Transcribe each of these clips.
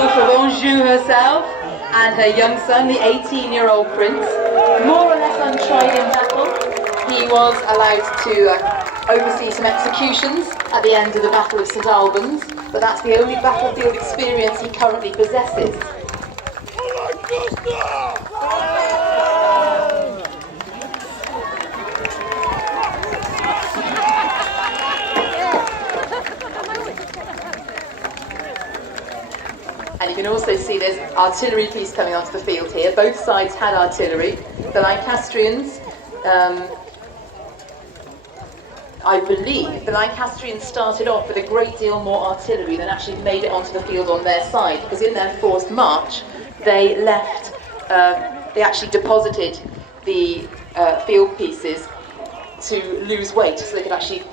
of Anjou herself and her young son, the 18-year-old prince, more or less untried in battle. He was allowed to oversee some executions at the end of the Battle of St Albans, but that's the only battlefield experience he currently possesses. And you can also see there's artillery piece coming onto the field here. Both sides had artillery. The Lancastrians, I believe, the Lancastrians started off with a great deal more artillery than actually made it onto the field on their side, because in their forced march, they actually deposited the field pieces to lose weight, so they could actually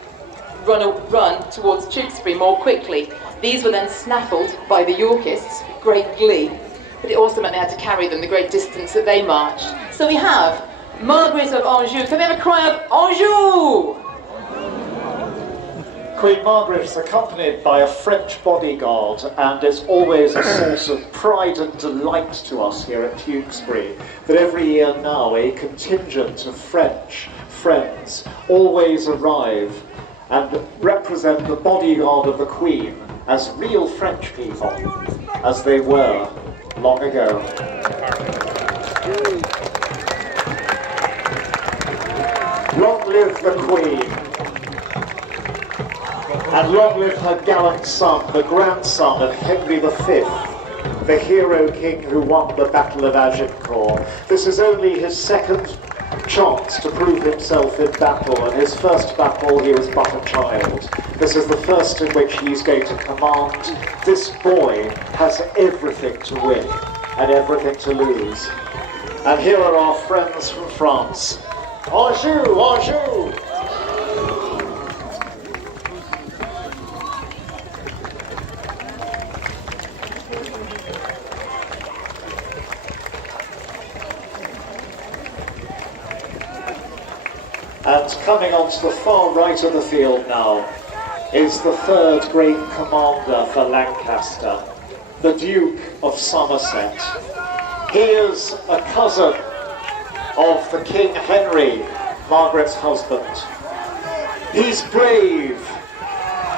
run towards Tewkesbury more quickly. These were then snaffled by the Yorkists with great glee, but it also meant they had to carry them the great distance that they marched. So we have Margaret of Anjou. Can we have a cry of Anjou? Queen Margaret is accompanied by a French bodyguard, and it's always a source of pride and delight to us here at Tewkesbury that every year now a contingent of French friends always arrive and represent the bodyguard of the Queen as real French people, as they were long ago. Long live the Queen, and long live her gallant son, the grandson of Henry V, the hero king who won the Battle of Agincourt. This is only his second chance to prove himself in battle, and his first battle he was but a child. This is the first in which he's going to command. This boy has everything to win and everything to lose. And here are our friends from France. Anjou, Anjou! And coming onto the far right of the field now is the third great commander for Lancaster, the Duke of Somerset. He is a cousin of the King Henry, Margaret's husband. He's brave,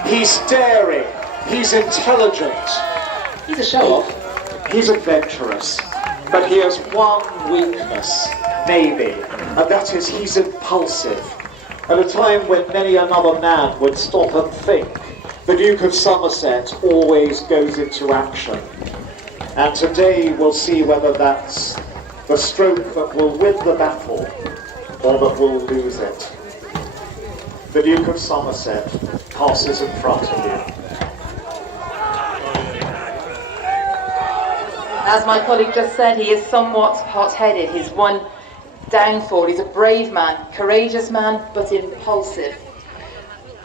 he's daring, he's intelligent. He's a show-off. He's adventurous, but he has one weakness, maybe, and that is he's impulsive. At a time when many another man would stop and think, the Duke of Somerset always goes into action. And today we'll see whether that's the stroke that will win the battle or that will lose it. The Duke of Somerset passes in front of you. As my colleague just said, he is somewhat hot-headed. His one downfall, he's a brave man, courageous man, but impulsive.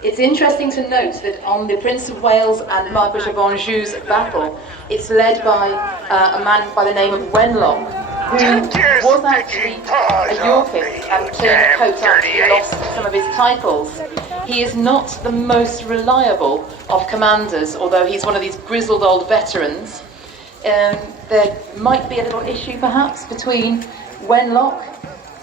It's interesting to note that on the Prince of Wales and Margaret of Anjou's battle, it's led by a man by the name of Wenlock, who was actually a Yorkist and cleared the coat after he lost some of his titles. He is not the most reliable of commanders, although he's one of these grizzled old veterans. There might be a little issue perhaps between Wenlock,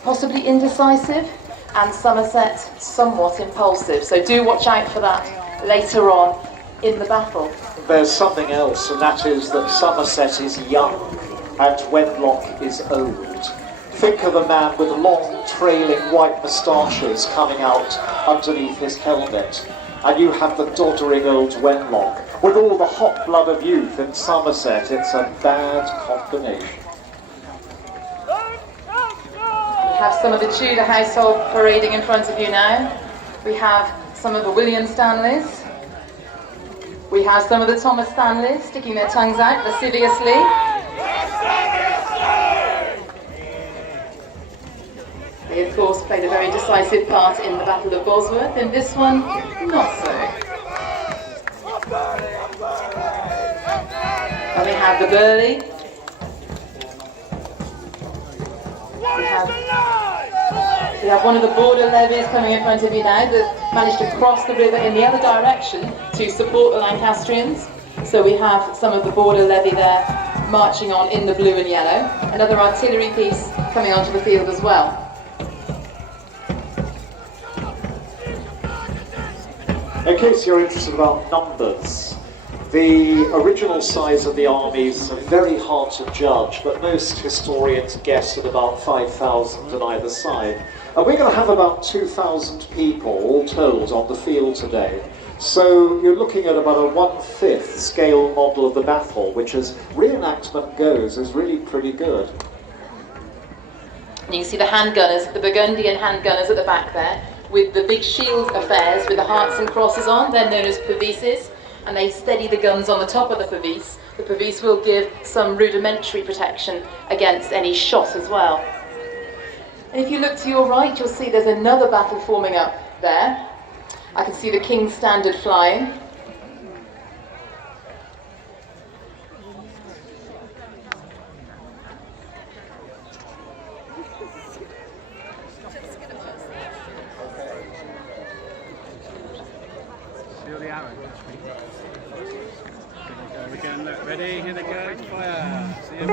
possibly indecisive, and Somerset, somewhat impulsive. So do watch out for that later on in the battle. There's something else, and that is that Somerset is young and Wenlock is old. Think of a man with long, trailing white moustaches coming out underneath his helmet, and you have the doddering old Wenlock with all the hot blood of youth in Somerset. It's a bad combination. We have some of the Tudor household parading in front of you now. We have some of the William Stanleys. We have some of the Thomas Stanleys sticking their tongues out lasciviously. They, of course, played a very decisive part in the Battle of Bosworth. In this one, not so. And we have the Burley. We have one of the border levies coming in front of you now that managed to cross the river in the other direction to support the Lancastrians. So we have some of the border levy there marching on in the blue and yellow. Another artillery piece coming onto the field as well. In case you're interested about numbers, the original size of the armies are very hard to judge, but most historians guess at about 5,000 on either side. And we're going to have about 2,000 people all told on the field today. So you're looking at about a 1/5 scale model of the battle, which as reenactment goes is really pretty good. And you can see the handgunners, the Burgundian handgunners at the back there, with the big shield affairs with the hearts and crosses on. They're known as pavises, and they steady the guns on the top of the pavise. The pavise will give some rudimentary protection against any shot as well. And if you look to your right, you'll see there's another battle forming up there. I can see the King's Standard flying. Feel the arrow. Again, look, ready, here they go, fire. See him?